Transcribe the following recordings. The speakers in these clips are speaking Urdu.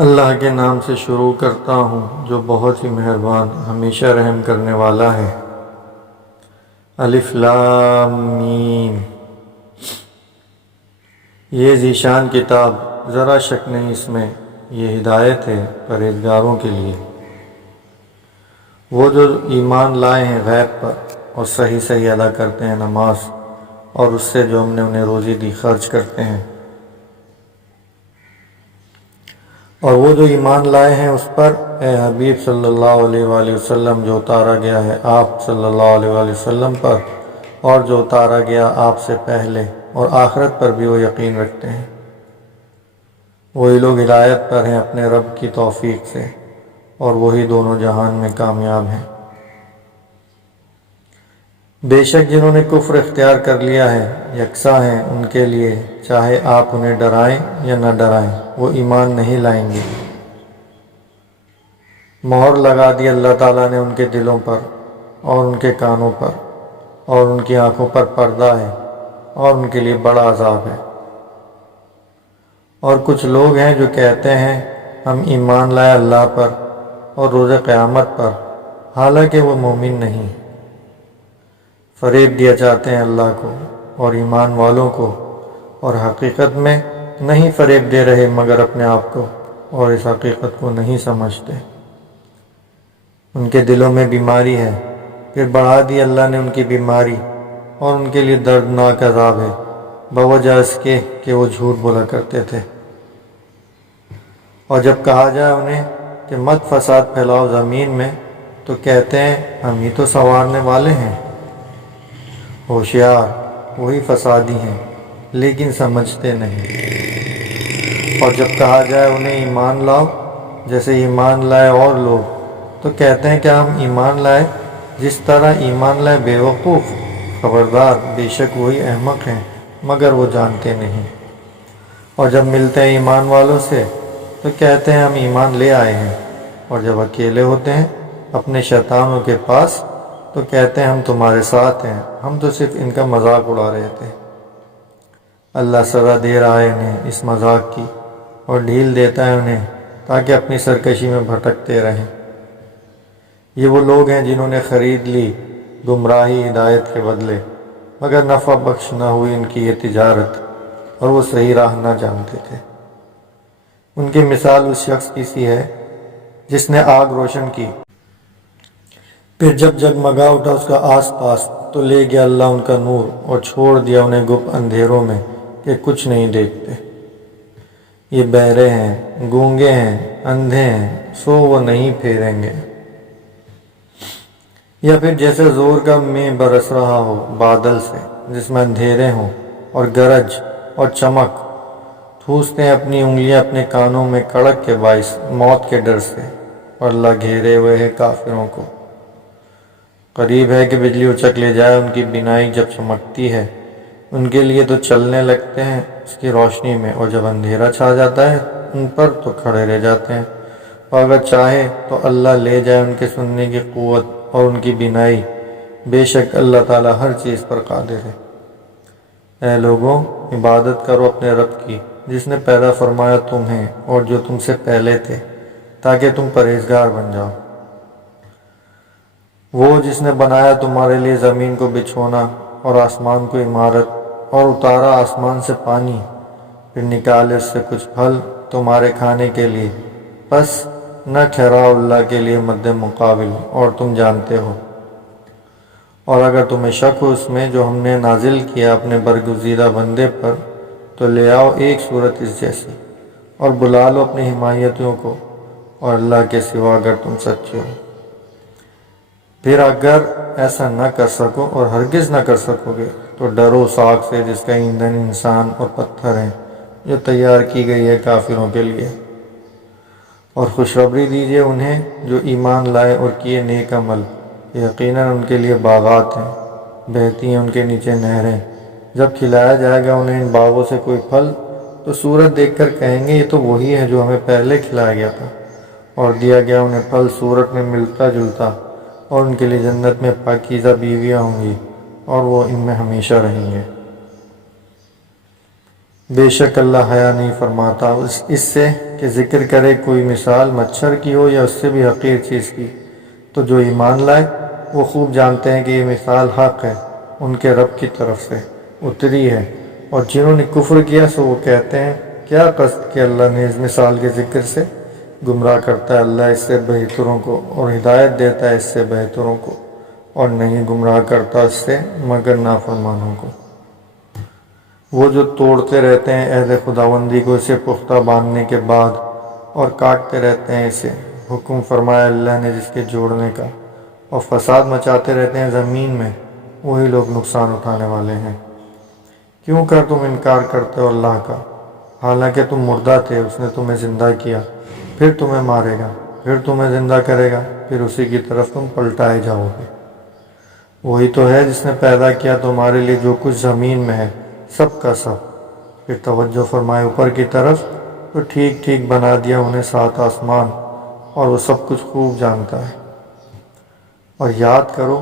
اللہ کے نام سے شروع کرتا ہوں جو بہت ہی مہربان ہمیشہ رحم کرنے والا ہے۔ الف لام میم۔ یہ ذیشان کتاب، ذرا شک نہیں اس میں یہ ہدایت ہے پرہیزگاروں کے لیے، وہ جو ایمان لائے ہیں غیب پر اور صحیح ادا کرتے ہیں نماز، اور اس سے جو ہم نے انہیں روزی دی خرچ کرتے ہیں، اور وہ جو ایمان لائے ہیں اس پر اے حبیب صلی اللہ علیہ وآلہ وسلم جو اتارا گیا ہے آپ صلی اللہ علیہ وآلہ وسلم پر، اور جو اتارا گیا آپ سے پہلے، اور آخرت پر بھی وہ یقین رکھتے ہیں۔ وہی لوگ ہدایت پر ہیں اپنے رب کی توفیق سے، اور وہی دونوں جہان میں کامیاب ہیں۔ بے شک جنہوں نے کفر اختیار کر لیا ہے یکساں ہیں ان کے لیے، چاہے آپ انہیں ڈرائیں یا نہ ڈرائیں وہ ایمان نہیں لائیں گے۔ مہر لگا دی اللہ تعالیٰ نے ان کے دلوں پر اور ان کے کانوں پر، اور ان کی آنکھوں پر پردہ ہے، اور ان کے لیے بڑا عذاب ہے۔ اور کچھ لوگ ہیں جو کہتے ہیں ہم ایمان لائے اللہ پر اور روز قیامت پر، حالانکہ وہ مومن نہیں۔ فریب دیا چاہتے ہیں اللہ کو اور ایمان والوں کو، اور حقیقت میں نہیں فریب دے رہے مگر اپنے آپ کو، اور اس حقیقت کو نہیں سمجھتے۔ ان کے دلوں میں بیماری ہے، پھر بڑھا دی اللہ نے ان کی بیماری، اور ان کے لیے دردناک عذاب ہے بوجہ اس کے کہ وہ جھوٹ بولا کرتے تھے۔ اور جب کہا جائے انہیں کہ مت فساد پھیلاؤ زمین میں، تو کہتے ہیں ہم ہی تو سنوارنے والے ہیں۔ ہوشیار وہی فسادی ہیں لیکن سمجھتے نہیں۔ اور جب کہا جائے انہیں ایمان لاؤ جیسے ایمان لائے اور لوگ، تو کہتے ہیں کہ ہم ایمان لائے جس طرح ایمان لائے بے وقوف۔ خبردار بے شک وہی احمق ہیں مگر وہ جانتے نہیں۔ اور جب ملتے ہیں ایمان والوں سے تو کہتے ہیں ہم ایمان لے آئے ہیں، اور جب اکیلے ہوتے ہیں اپنے شیطانوں کے پاس تو کہتے ہیں ہم تمہارے ساتھ ہیں، ہم تو صرف ان کا مذاق اڑا رہے تھے۔ اللہ سزا دے رہا ہے انہیں اس مذاق کی، اور ڈھیل دیتا ہے انہیں تاکہ اپنی سرکشی میں بھٹکتے رہیں۔ یہ وہ لوگ ہیں جنہوں نے خرید لی گمراہی ہدایت کے بدلے، مگر نفع بخش نہ ہوئی ان کی یہ تجارت، اور وہ صحیح راہ نہ جانتے تھے۔ ان کی مثال اس شخص کی سی ہے جس نے آگ روشن کی، پھر جب جگمگا اٹھا اس کا آس پاس تو لے گیا اللہ ان کا نور، اور چھوڑ دیا انہیں گپ اندھیروں میں کہ کچھ نہیں دیکھتے۔ یہ بہرے ہیں، گونگے ہیں، اندھے ہیں، سو وہ نہیں پھیریں گے۔ یا پھر جیسے زور کا مے برس رہا ہو بادل سے جس میں اندھیرے ہوں، اور گرج اور چمک، ٹھوستے ہیں اپنی انگلیاں اپنے کانوں میں کڑک کے باعث موت کے ڈر سے، اور اللہ گھیرے ہوئے ہے کافروں کو۔ قریب ہے کہ بجلی اچک لے جائے ان کی بینائی جب چمکتی ہے، ان کے لیے تو چلنے لگتے ہیں اس کی روشنی میں، اور جب اندھیرا چھا جاتا ہے ان پر تو کھڑے رہ جاتے ہیں۔ اور اگر چاہے تو اللہ لے جائے ان کے سننے کی قوت اور ان کی بینائی، بے شک اللہ تعالیٰ ہر چیز پر قادر ہے۔ اے لوگوں، عبادت کرو اپنے رب کی جس نے پیدا فرمایا تمہیں اور جو تم سے پہلے تھے، تاکہ تم پرہیزگار بن جاؤ۔ وہ جس نے بنایا تمہارے لیے زمین کو بچھونا اور آسمان کو عمارت، اور اتارا آسمان سے پانی، پھر نکالے اس سے کچھ پھل تمہارے کھانے کے لیے، پس نہ ٹھہراؤ اللہ کے لیے مد مقابل، اور تم جانتے ہو۔ اور اگر تمہیں شک ہو اس میں جو ہم نے نازل کیا اپنے برگزیدہ بندے پر، تو لے آؤ ایک صورت اس جیسی، اور بلا لو اپنے حمایتیوں کو، اور اللہ کے سوا اگر تم سچے ہو۔ پھر اگر ایسا نہ کر سکو اور ہرگز نہ کر سکو گے تو ڈرو اس آگ سے جس کا ایندھن انسان اور پتھر ہیں، جو تیار کی گئی ہے کافروں کے لیے۔ اور خوشخبری دیجیے انہیں جو ایمان لائے اور کیے نیک عمل، یقیناً ان کے لیے باغات ہیں، بہتی ہیں ان کے نیچے نہریں۔ جب کھلایا جائے گا انہیں ان باغوں سے کوئی پھل تو صورت دیکھ کر کہیں گے یہ تو وہی ہے جو ہمیں پہلے کھلایا گیا تھا، اور دیا گیا انہیں پھل صورت میں ملتا جلتا، اور ان کے لیے جنت میں پاکیزہ بیویاں ہوں گی، اور وہ ان میں ہمیشہ رہیں گے۔ بے شک اللہ حیا نہیں فرماتا اس سے کہ ذکر کرے کوئی مثال مچھر کی ہو یا اس سے بھی حقیر چیز کی۔ تو جو ایمان لائے وہ خوب جانتے ہیں کہ یہ مثال حق ہے، ان کے رب کی طرف سے اتری ہے، اور جنہوں نے کفر کیا سو وہ کہتے ہیں کیا قصد کہ اللہ نے اس مثال کے ذکر سے گمراہ کرتا ہے اللہ اس سے بہتروں کو، اور ہدایت دیتا ہے اس سے بہتروں کو، اور نہیں گمراہ کرتا اس سے مگر نافرمانوں کو۔ وہ جو توڑتے رہتے ہیں عہد خداوندی کو اسے پختہ باندھنے کے بعد، اور کاٹتے رہتے ہیں اسے، حکم فرمایا اللہ نے جس کے جوڑنے کا، اور فساد مچاتے رہتے ہیں زمین میں، وہی لوگ نقصان اٹھانے والے ہیں۔ کیوں کر تم انکار کرتے ہو اللہ کا، حالانکہ تم مردہ تھے، اس نے تمہیں زندہ کیا، پھر تمہیں مارے گا، پھر تمہیں زندہ کرے گا، پھر اسی کی طرف تم پلٹائے جاؤ گے۔ وہی تو ہے جس نے پیدا کیا تمہارے لیے جو کچھ زمین میں ہے، سب کا سب، پھر توجہ فرمائے اوپر کی طرف، تو ٹھیک ٹھیک بنا دیا انہیں 7 آسمان، اور وہ سب کچھ خوب جانتا ہے۔ اور یاد کرو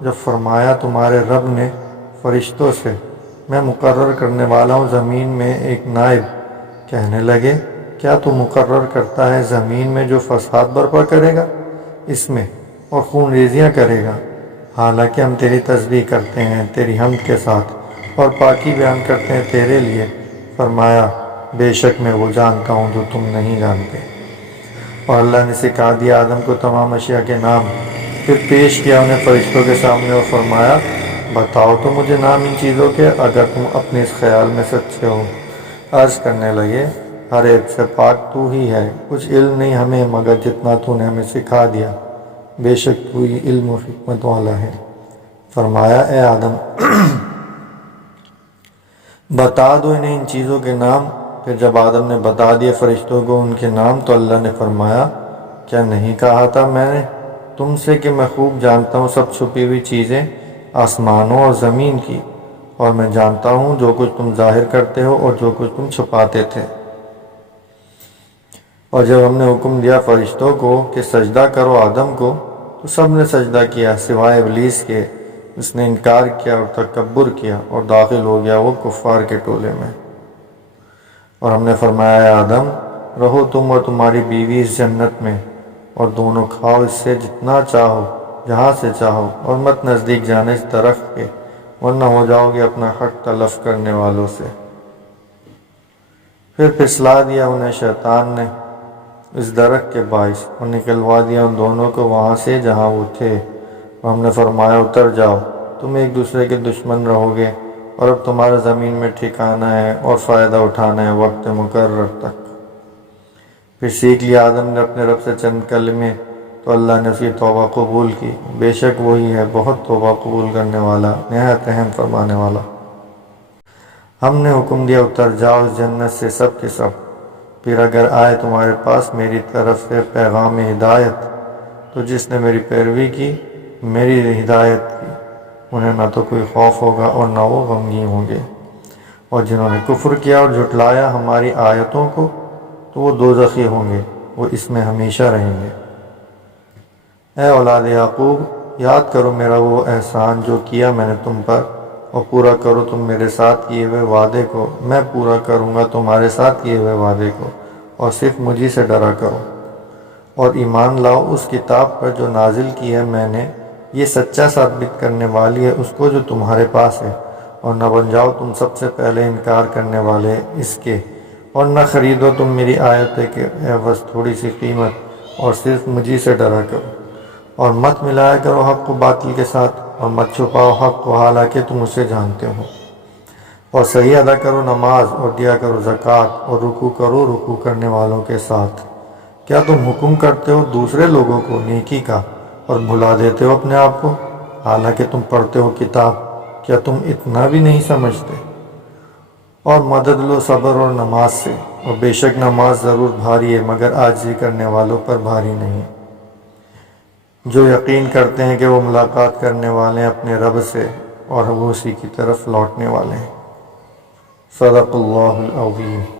جب فرمایا تمہارے رب نے فرشتوں سے میں مقرر کرنے والا ہوں زمین میں ایک نائب، کہنے لگے کیا تو مقرر کرتا ہے زمین میں جو فساد برپا کرے گا اس میں اور خون ریزیاں کرے گا، حالانکہ ہم تیری تسبیح کرتے ہیں تیری حمد کے ساتھ اور پاکی بیان کرتے ہیں تیرے لیے۔ فرمایا بے شک میں وہ جانتا ہوں جو تم نہیں جانتے۔ اور اللہ نے سکھا دیا آدم کو تمام اشیاء کے نام، پھر پیش کیا انہیں فرشتوں کے سامنے اور فرمایا بتاؤ تو مجھے نام ان چیزوں کے اگر تم اپنے اس خیال میں سچے ہو۔ عرض کرنے لگے ہر عیب سے پاک تو ہی ہے، کچھ علم نہیں ہمیں مگر جتنا تو نے ہمیں سکھا دیا، بے شک تو ہی علم و حکمت والا ہے۔ فرمایا اے آدم بتا دو انہیں ان چیزوں کے نام۔ پھر جب آدم نے بتا دیے فرشتوں کو ان کے نام تو اللہ نے فرمایا کیا نہیں کہا تھا میں نے تم سے کہ میں خوب جانتا ہوں سب چھپی ہوئی چیزیں آسمانوں اور زمین کی، اور میں جانتا ہوں جو کچھ تم ظاہر کرتے ہو اور جو کچھ تم چھپاتے تھے۔ اور جب ہم نے حکم دیا فرشتوں کو کہ سجدہ کرو آدم کو تو سب نے سجدہ کیا سوائے ابلیس کے، اس نے انکار کیا اور تکبر کیا اور داخل ہو گیا وہ کفار کے ٹولے میں۔ اور ہم نے فرمایا اے آدم رہو تم اور تمہاری بیوی اس جنت میں، اور دونوں کھاؤ اس سے جتنا چاہو جہاں سے چاہو، اور مت نزدیک جانے اس درخت کے ورنہ ہو جاؤ گے اپنا حق تلف کرنے والوں سے۔ پھر پھسلا دیا انہیں شیطان نے اس درخت کے باعث اور نکلوا دیا ان دونوں کو وہاں سے جہاں وہ تھے، اور ہم نے فرمایا اتر جاؤ تم ایک دوسرے کے دشمن رہو گے، اور اب تمہارا زمین میں ٹھکانہ ہے اور فائدہ اٹھانا ہے وقت مقرر تک۔ پھر سیکھ لیا آدم نے اپنے رب سے چند کلمے تو اللہ نے اس کی توبہ قبول کی، بے شک وہی ہے بہت توبہ قبول کرنے والا نہایت رحم فرمانے والا۔ ہم نے حکم دیا اتر جاؤ اس جنت سے سب کے سب، پھر اگر آئے تمہارے پاس میری طرف سے پیغام ہدایت تو جس نے میری پیروی کی میری ہدایت کی انہیں نہ تو کوئی خوف ہوگا اور نہ وہ غمگین ہوں گے، اور جنہوں نے کفر کیا اور جھٹلایا ہماری آیتوں کو تو وہ دوزخی ہوں گے، وہ اس میں ہمیشہ رہیں گے۔ اے اولاد یعقوب یاد کرو میرا وہ احسان جو کیا میں نے تم پر، اور پورا کرو تم میرے ساتھ کیے ہوئے وعدے کو، میں پورا کروں گا تمہارے ساتھ کیے ہوئے وعدے کو، اور صرف مجھی سے ڈرا کرو، اور ایمان لاؤ اس کتاب پر جو نازل کی ہے میں نے، یہ سچا ثابت کرنے والی ہے اس کو جو تمہارے پاس ہے، اور نہ بن جاؤ تم سب سے پہلے انکار کرنے والے اس کے، اور نہ خریدو تم میری آیتیں کے عوض تھوڑی سی قیمت، اور صرف مجھی سے ڈرا کرو، اور مت ملایا کرو حق کو باطل کے ساتھ، اور مت چھپاؤ حق کو حالانکہ تم اسے جانتے ہو، اور صحیح ادا کرو نماز اور دیا کرو زکوٰۃ، اور رکوع کرو رکوع کرنے والوں کے ساتھ۔ کیا تم حکم کرتے ہو دوسرے لوگوں کو نیکی کا اور بھلا دیتے ہو اپنے آپ کو، حالانکہ تم پڑھتے ہو کتاب، کیا تم اتنا بھی نہیں سمجھتے؟ اور مدد لو صبر اور نماز سے، اور بے شک نماز ضرور بھاری ہے مگر عاجزی کرنے والوں پر بھاری نہیں۔ جو یقین کرتے ہیں کہ وہ ملاقات کرنے والے ہیں اپنے رب سے اور وہ اسی کی طرف لوٹنے والے ہیں۔ صدق اللہ العظیم۔